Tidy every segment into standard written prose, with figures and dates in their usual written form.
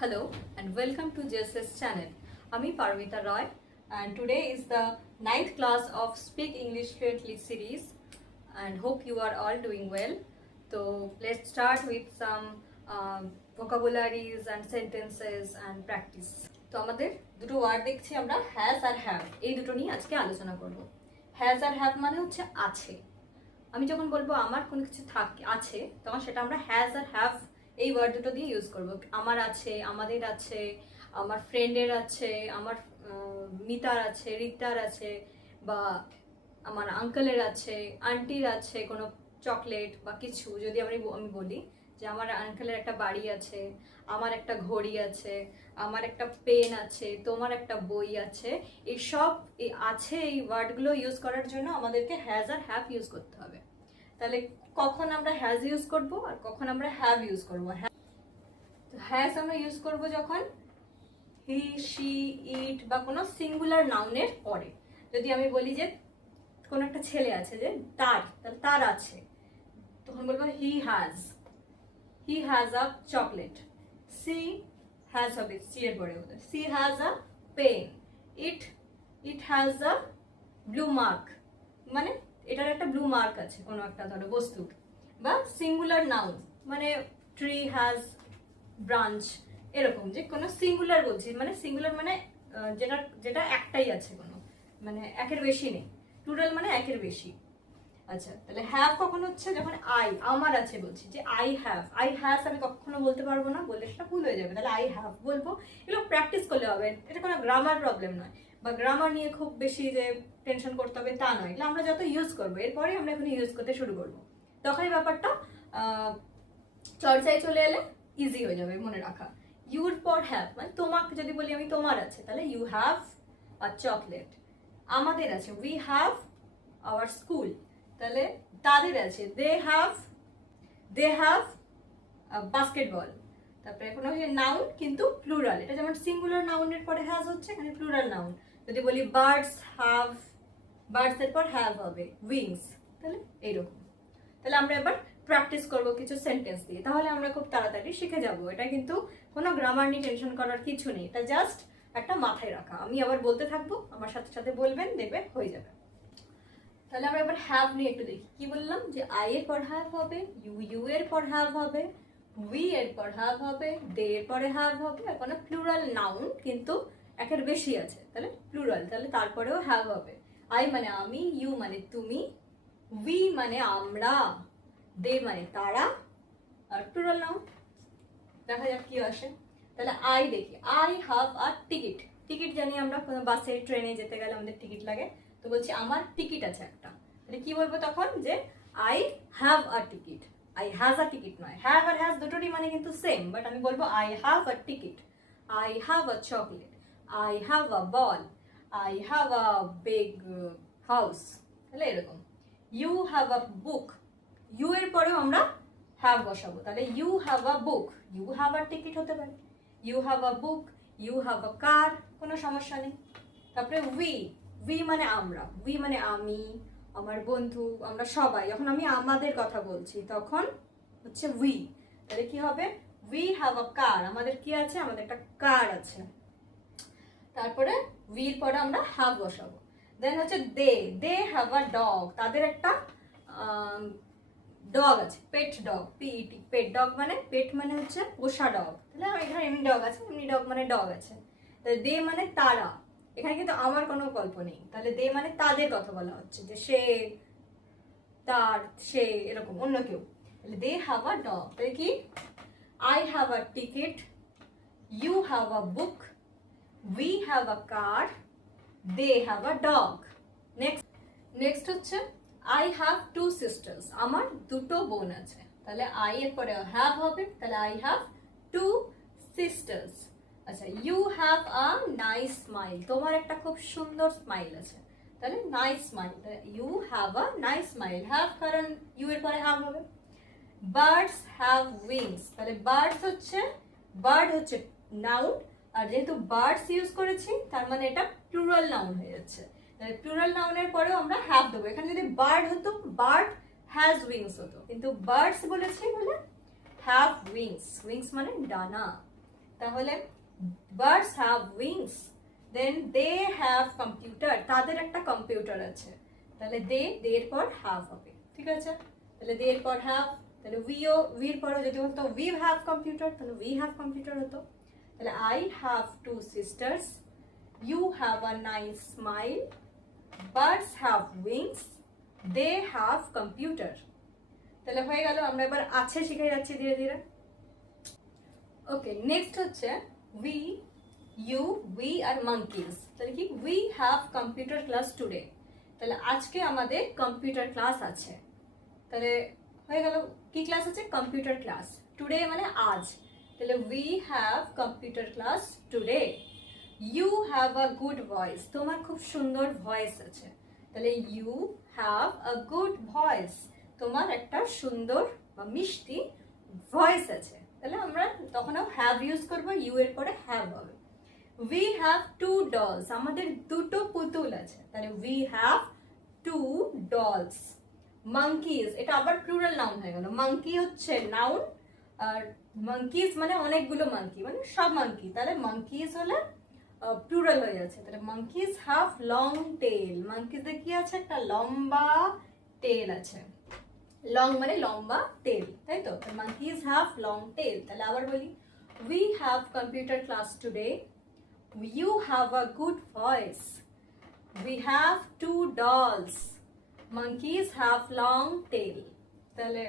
Hello and welcome to JSS channel. আমি Parmita Roy and today is the 9th class of Speak English Fluently series and hope you are all doing well. So let's start with some vocabularies and sentences and practice. তো আমাদের দুটো word দেখছি আমরা has R have, এই দুটো নিয়ে আজকে আলোচনা করব। হ্যাজ আর হ্যাভ মানে হচ্ছে আছে। আমি যখন বলবো আমার কোনো কিছু আছে তখন সেটা আমরা হ্যাজ আর হ্যাভ এই ওয়ার্ড দুটো দিয়ে ইউজ করব। আমার আছে, আমাদের আছে, আমার ফ্রেন্ডের আছে, আমার মিতার আছে, রিতার আছে, বা আমার আঙ্কেলের আছে, আন্টির আছে কোনো চকলেট বা কিছু। যদি আমি বলি যে আমার আঙ্কেলের একটা বাড়ি আছে, আমার একটা ঘড়ি আছে, আমার একটা পেন আছে, তোমার একটা বই আছে, এইসব এই আছে এই ওয়ার্ডগুলো ইউজ করার জন্য আমাদেরকে হ্যাজ আর হ্যাভ ইউজ করতে হবে। তাহলে কখন আমরা হ্যাজ ইউজ করব আর কখন আমরা হ্যাভ ইউজ করব? হ্যাজ আমরা ইউজ করব যখন হি, শি, ইট বা কোনো সিঙ্গুলার নাউনের পরে। যদি আমি বলি যে কোনো একটা ছেলে আছে, যে তার আছে, তখন বলবো he has a chocolate. She has হবে, সি এর পরে বলতে she has a pen. It has a blue mark, মানে এটার একটা ব্লু মার্ক আছে কোনো একটা ধরো বস্তুর। বা সিঙ্গুলার নাউন মানে ট্রি হ্যাজ ব্রাঞ্চ, এরকম যে কোনো সিঙ্গুলার বলছি, মানে সিঙ্গুলার মানে যেটা একটাই আছে, কোনো মানে একের বেশি নেই। প্লুরাল মানে একের বেশি। আচ্ছা, তাহলে হ্যাভ কখন হচ্ছে যখন আমার আছে বলছি, যে আই হ্যাজ আমি কখনো বলতে পারবো না, বললে সেটা ভুল হয়ে যাবে। তাহলে আই হ্যাভ বলবো, এগুলো প্র্যাকটিস করলে হবে, এটা কোনো গ্রামার প্রবলেম নয় বা গ্রামার নিয়ে খুব বেশি যে টেনশন করতে হবে তা নয়। এগুলো আমরা যত ইউজ করবো এরপরে আমরা এখন ইউজ করতে শুরু করবো, তখন এই ব্যাপারটা চর্চায় চলে এলে ইজি হয়ে যাবে মনে রাখা। ইউর পর হ্যাভ মানে তোমাকে যদি বলি আমি তোমার আছে, তাহলে ইউ হ্যাভ আ চকলেট। আমাদের আছে উই হ্যাভ আওয়ার স্কুল। তাহলে তাদের আছে দে হ্যাভ বাস্কেটবল। তারপরে কোনো নাউন কিন্তু প্লুরাল, এটা যেমন সিঙ্গুলার নাউনের পরে হ্যাজ হচ্ছে, এখানে প্লুরাল নাউন। যদি বলি বার্ডস এর পর হ্যাভ হবে উইংস। তাহলে এইরকম। তাহলে আমরা এবার প্র্যাকটিস করব কিছু সেন্টেন্স দিয়ে, তাহলে আমরা খুব তাড়াতাড়ি শিখে যাব। এটা কিন্তু কোনো গ্রামার নিয়ে টেনশন করার কিছু নেই, এটা জাস্ট একটা মাথায় রাখা। আমি আবার বলতে থাকবো, আমার সাথে সাথে বলবেন, দেখবে হয়ে যাবে। তাহলে আমরা এবার হ্যাভ নিয়ে একটু দেখি। কি বললাম যে আই এর পর হ্যাভ হবে, ইউ এর পর হ্যাভ হবে, উই এর পর হ্যাভ হবে, দে এর পরে হ্যাভ হবে। আর কোনো প্লুরাল নাউন কিন্তু একের বেশি আছে, তাহলে প্লুরাল, তাহলে তারপরেও হ্যাভ হবে। আই মানে আমি, ইউ মানে তুমি, উই মানে আমরা, দে মানে তারা, আর প্লুরাল নাউন। দেখা যাক কি আসে। তাহলে আই দেখি, আই হ্যাভ আ টিকিট জানি আমরা কোনো বাসে ট্রেনে যেতে গেলে আমাদের টিকিট লাগে, তো বলছি আমার টিকিট আছে একটা। তাহলে কি বলবো তখন? যে I have a ticket. I has a ticket নয়, হ্যাভ আর হ্যাজ দুটোরই মানে কিন্তু সেম, বাট আমি বলবো I have a ticket, I have a chocolate, I have a ball, I have a big house. তাহলে এরকম। You have a book, you এর পরেও আমরা হ্যাভ বসাবো। তাহলে you have a book, you have a ticket হতে পারে। You have a book, you have a কার, কোনো সমস্যা নেই। তারপরে উই মানে আমরা, উই মানে আমি, আমার বন্ধু, আমরা সবাই। যখন আমি আমাদের কথা বলছি তখন হচ্ছে উই। তাহলে কি হবে? উই হ্যাভ আ কার, আমাদের কি আছে? আমাদের একটা কার আছে। তারপরে উইর পরে আমরা হ্যাভ বসাবো। দেন হচ্ছে দে হ্যাভ আ ডগ, তাদের একটা ডগ আছে, pet dog, P E T, pet dog মানে পেট মানে হচ্ছে পোষা ডগ। তাহলে এখানে এমনি ডগ আছে, এমনি ডগ মানে ডগ আছে। তাহলে দে মানে তারা, এখানে কিন্তু আমার কোনো গল্প নেই। তাহলে দে মানে তাদের কথা বলা হচ্ছে, যে সে, সে এরকম অন্য কেউ। তাহলে দে হ্যাভ আ ডগ। তাহলে কি? I have a ticket, you have a book, we have a car, they have a dog. Next হচ্ছে আই হ্যাভ টু সিস্টার্স, আমার দুটো বোন আছে। তাহলে আই এর পরে হ্যাভ হবে, তাহলে আই হ্যাভ টু সিস্টার্স। আচ্ছা, you have a nice smile, তোমার একটা খুব সুন্দর স্মাইল আছে। তাহলে nice smile, you have a nice smile. Have কারণ ইউ এর পরে হ্যাভ হবে। বার্ডস হ্যাভ উইংস, তাহলে বার্ড হচ্ছে নাউন, আর যেহেতু বার্ডস ইউজ করেছি তার মানে এটা প্লুরাল নাউন হয়ে যাচ্ছে। প্লুরাল নাউনের পরেও আমরা হ্যাভ দেবো। এখানে যদি বার্ড হতো, বার্ড হ্যাজ উইংস হতো, কিন্তু বার্ডস বলেছি বলে হ্যাভ উইংস। উইংস মানে ডানা। তাহলে birds have wings, then they have computer, তাদের একটা কম্পিউটার আছে, তাহলে দে, দের পর হ্যাভ হবে, ঠিক আছে? তাহলে দের পর হ্যাভ, তাহলে উইর পরে যদি হতো উই হ্যাভ কম্পিউটার, তাহলে উই হ্যাভ কম্পিউটার হতো। তাহলে I have two sisters, you have a nice smile, birds have wings, they have computer. তাহলে হয়ে গেল। আমরা এবার আছে শিখে যাচ্ছি ধীরে ধীরে। ওকে, নেক্সট হচ্ছে উই, ইউ, উই আর মাঙ্কিজ। তাহলে কি, we have computer class today, তাহলে আজকে আমাদের কম্পিউটার ক্লাস আছে। তাহলে হয়ে গেল, কি ক্লাস আছে? Computer class. টুডে মানে আজ, তাহলে we have computer class today. You have a good voice, তোমার খুব সুন্দর ভয়েস আছে, তাহলে you have a good voice, তোমার একটা সুন্দর বা মিষ্টি ভয়েস আছে। তাহলে আমরা তখনও হ্যাভ ইউজ করবো, ইউ এর পরে হ্যাভ হবে। উই হ্যাভ টু ডলস, আমাদের দুটো পুতুল আছে, তাহলে we have two dolls. Monkeys, এটা আবার প্লুরাল নাউন হয়ে গেল। মাঙ্কি হচ্ছে নাউন, আর মাঙ্কিজ মানে অনেকগুলো মাঙ্কি, মানে সব মাঙ্কি, তাহলে মাঙ্কিজ হলে প্লুরাল হয়ে যাচ্ছে। তাহলে মাঙ্কিজ হ্যাভ লং টেল, মাঙ্কিজদের কি আছে? একটা লম্বা টেল আছে। লং মানে লম্বা, টেল, তাই তো? Monkeys have long tail. তাহলে আবার বলি, we have computer class today, you have a good voice, we have two dolls, monkeys have long tail। তাহলে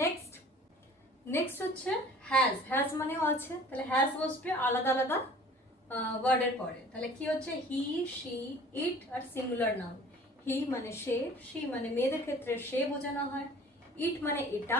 নেক্সট হচ্ছে হ্যাজ মানেও আছে, তাহলে হ্যাজ বসবে আলাদা আলাদা ওয়ার্ডের পরে। তাহলে কি হচ্ছে? He, she, it are singular noun. He মানে সে, শি মানে মেয়েদের ক্ষেত্রে সে বোঝানো হয়, ইট মানে এটা,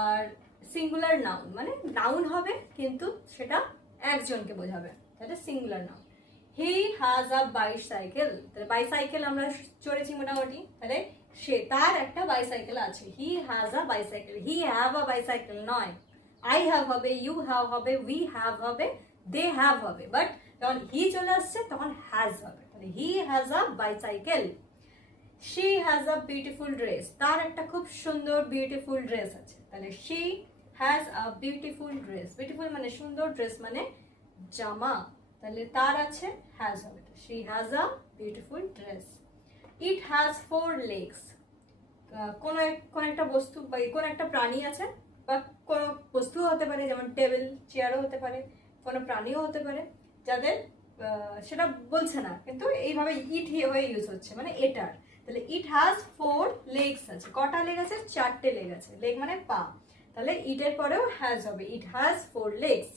আর সিঙ্গুলার নাউন মানে নাউন হবে কিন্তু সেটা একজনকে বোঝাবে, তাহলে singular noun. He has a bicycle, তাহলে বাইসাইকেল আমরা চড়েছি মোটামুটি, তাহলে সে, তার একটা বাইসাইকেল আছে। He has a bicycle, he have a bicycle নয়, আই হ্যাভ হবে, ইউ হ্যাভ হবে, উই হ্যাভ হবে, দে হ্যাভ হবে, বাট যখন হি চলে আসছে তখন হ্যাজ হবে। তাহলে he has a bicycle. She has a beautiful dress, তার একটা খুব সুন্দর বিউটিফুল ড্রেস আছে, তাহলে she has a beautiful dress. Beautiful মানে সুন্দর, ড্রেস মানে জামা, তাহলে তার আছে, হ্যাজ হবে। She has a beautiful dress. It has four legs, কোন একটা বস্তু বা কোন একটা প্রাণী আছে, বা কোনো বস্তু হতে পারে, যেমন টেবিল, চেয়ারও হতে পারে, কোনো প্রাণীও হতে পারে, যাদের সেটা বলছে না কিন্তু এইভাবে ইট হয়ে ইউজ হচ্ছে, মানে এটার। তাহলে ইট হ্যাজ ফোর লেগস আছে, কটা লেগ আছে? চারটে লেগ আছে, লেগ মানে পা, তাহলে ইটের পরেও হ্যাজ হবে, it has four legs.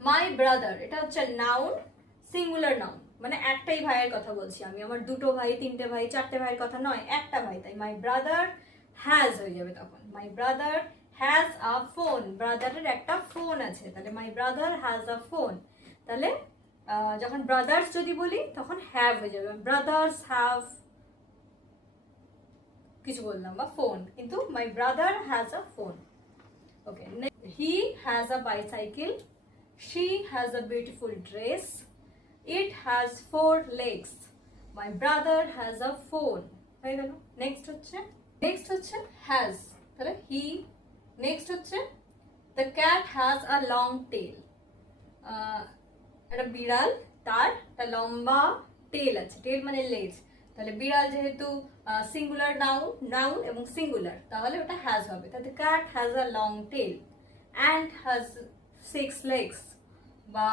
My brother, এটা হচ্ছে নাউন, সিঙ্গুলার নাউন, মানে একটাই ভাইয়ের কথা বলছি আমি, আমার দুটো ভাই, তিনটে ভাই, চারটে ভাইয়ের কথা নয়, একটা ভাই, তাই মাই ব্রাদার হ্যাজ হয়ে যাবে তখন। My brother has a phone, ব্রাদারের একটা ফোন আছে, তাহলে my brother has a phone. তাহলে যখন ব্রাদার্স যদি বলি তখন হ্যাভ হয়ে যাবে, ব্রাদার্স হ্যাভ কিছু বললাম, বা ফোন, কিন্তু মাই brother has a phone. Okay, he has a bicycle, she has a beautiful dress, it has four legs, my brother has a phone। হয়ে গেল। নেক্সট হচ্ছে has, তাহলে he। নেক্সট হচ্ছে the cat has a long tail, একটা বিড়াল, তার একটা লম্বা টেল আছে, টেল মানে লেজ, তাহলে বিড়াল যেহেতু সিঙ্গুলার নাউন এবং সিঙ্গুলার, তাহলে ওটা হ্যাজ হবে। তাহলে cat has a long tell, and has 6 legs, বা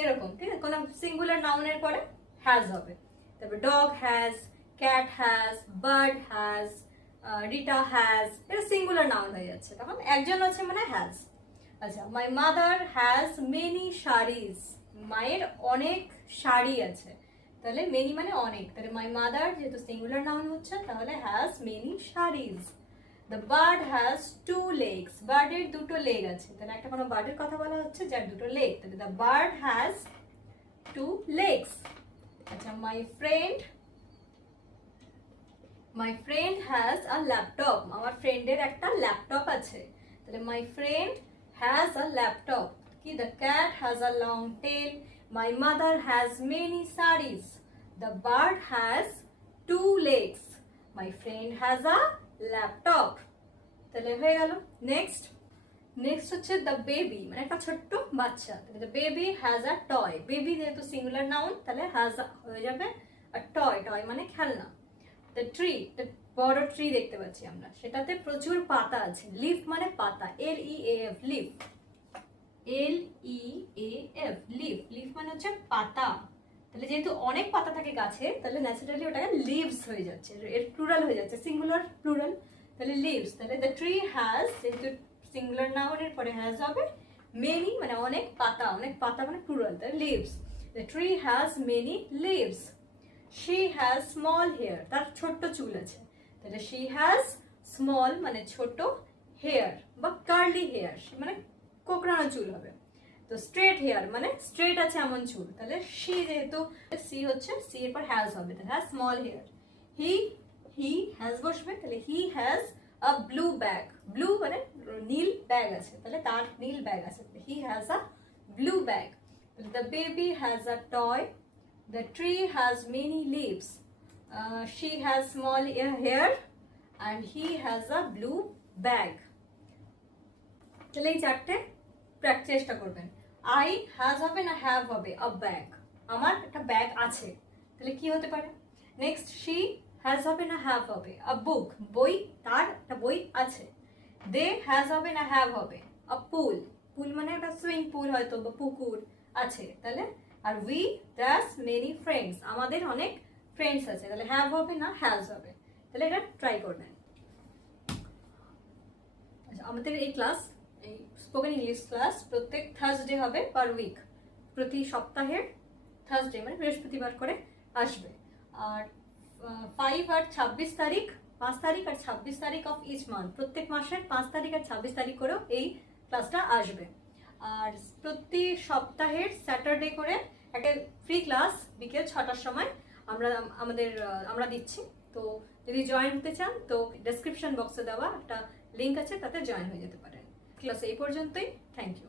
এরকম, ঠিক আছে? কোনো সিঙ্গুলার নাউনের পরে হ্যাজ হবে। তারপর dog has, cat has, bird has, Rita has, এটা সিঙ্গুলার নাউন হয়ে যাচ্ছে, তখন একজন আছে মানে হ্যাজ। আচ্ছা, my mother has many saris, মায়ের অনেক শাড়ি আছে, তাহলে মেনি মানে অনেক, তাহলে মাই মাদার যেহেতু সিঙ্গুলার নাউন হচ্ছে তাহলে has many saris. The bird has two legs, বার্ডের দুটো লেগ আছে, তাহলে একটা কোনো বার্ডের কথা বলা হচ্ছে যার দুটো লেগ, তাহলে the bird has two legs. আচ্ছা, my friend has a laptop, আমার ফ্রেন্ডের একটা ল্যাপটপ আছে, তাহলে my friend has a laptop. কি, the cat has a long tail, my mother has many saris, the bird has two legs, my friend has a laptop. তাহলে হয়ে গেল। Next হচ্ছে দ্য বেবি, মানে একটা ছোট্ট বাচ্চা। The baby has a toy, baby যেহেতু সিঙ্গুলার নাউন তাহলে হ্যাজ হয়ে যাবে আ টয়, টয় মানে খেলনা। দ্য ট্রি, বড় ট্রি দেখতে পাচ্ছি আমরা, সেটাতে প্রচুর পাতা আছে। লিফ মানে পাতা, LEAF leaf, LEAF leaf, leaf মানে হচ্ছে পাতা। তাহলে যেহেতু অনেক পাতা থাকে গাছে, তাহলে ন্যাচারালি ওটাকে লিভস হয়ে যাচ্ছে, এর প্লুরাল হয়ে যাচ্ছে, সিঙ্গুলার প্লুরাল, তাহলে লিভস। তাহলে দ্য ট্রি হ্যাজ, যেহেতু সিঙ্গুলার নাউনের পরে হ্যাজ হবে, মেনি মানে অনেক পাতা, অনেক পাতা মানে প্লুরাল, তাহলে leaves. The tree has many leaves. She has small hair, তার ছোট্ট চুল আছে, তাহলে শি হ্যাজ স্মল মানে ছোট, হেয়ার বা কার্লি হেয়ার মানে কোকড়ানো চুল হবে। তো স্ট্রেট হেয়ার মানে স্ট্রেট আছে এমন চুল, তাহলে শি যেহেতু সি হচ্ছে, সি এর পর হ্যাজ হবে, তাহলে has small hair. He has বসবে, তাহলে he has a blue bag, blue মানে নীল ব্যাগ আছে, তাহলে তার নীল ব্যাগ আছে, he has a blue bag. The baby has a toy, the tree has many leaves, she has small hair and he has a blue bag. তাহলে এই চারটে চেষ্টা করবেন। আই হ্যাজ হবে না হ্যাভ হবে, আ ব্যাগ, আমার একটা ব্যাগ আছে, তাহলে কি হতে পারে। নেক্সট শি হ্যাজ হবে না হ্যাভ হবে, আ বুক বই, তার একটা বই আছে। দে হ্যাজ হবে না হ্যাভ হবে, আ পুল, পুল মানে একটা সুইমিং পুল হয়তো বা পুকুর আছে, তাহলে। আর উই হ্যাজ মেনি ফ্রেন্ডস, আমাদের অনেক ফ্রেন্ডস আছে, তাহলে হ্যাভ হবে না হ্যাজ হবে, তাহলে এটা ট্রাই করবেন। আচ্ছা, আমাদের এই ক্লাস, এই স্পোকেন ইংলিশ ক্লাস প্রত্যেক থার্সডে হবে পার উইক, প্রতি সপ্তাহের থার্সডে মানে বৃহস্পতিবার করে আসবে। আর 5 আর 26 তারিখ, 5 তারিখ আর 26 তারিখ অফ ইচ মান্থ, প্রত্যেক মাসের 5 তারিখ আর 26 তারিখ করেও এই ক্লাসটা আসবে। আর প্রতি সপ্তাহের স্যাটারডে করে একটা ফ্রি ক্লাস বিকেল 6টার সময় আমরা দিচ্ছি। তো যদি জয়েন হতে চান তো ডেসক্রিপশন বক্সে দেওয়া একটা লিঙ্ক আছে, তাতে জয়েন হয়ে যেতে পারেন। ক্লাস এই পর্যন্তই, থ্যাংক ইউ।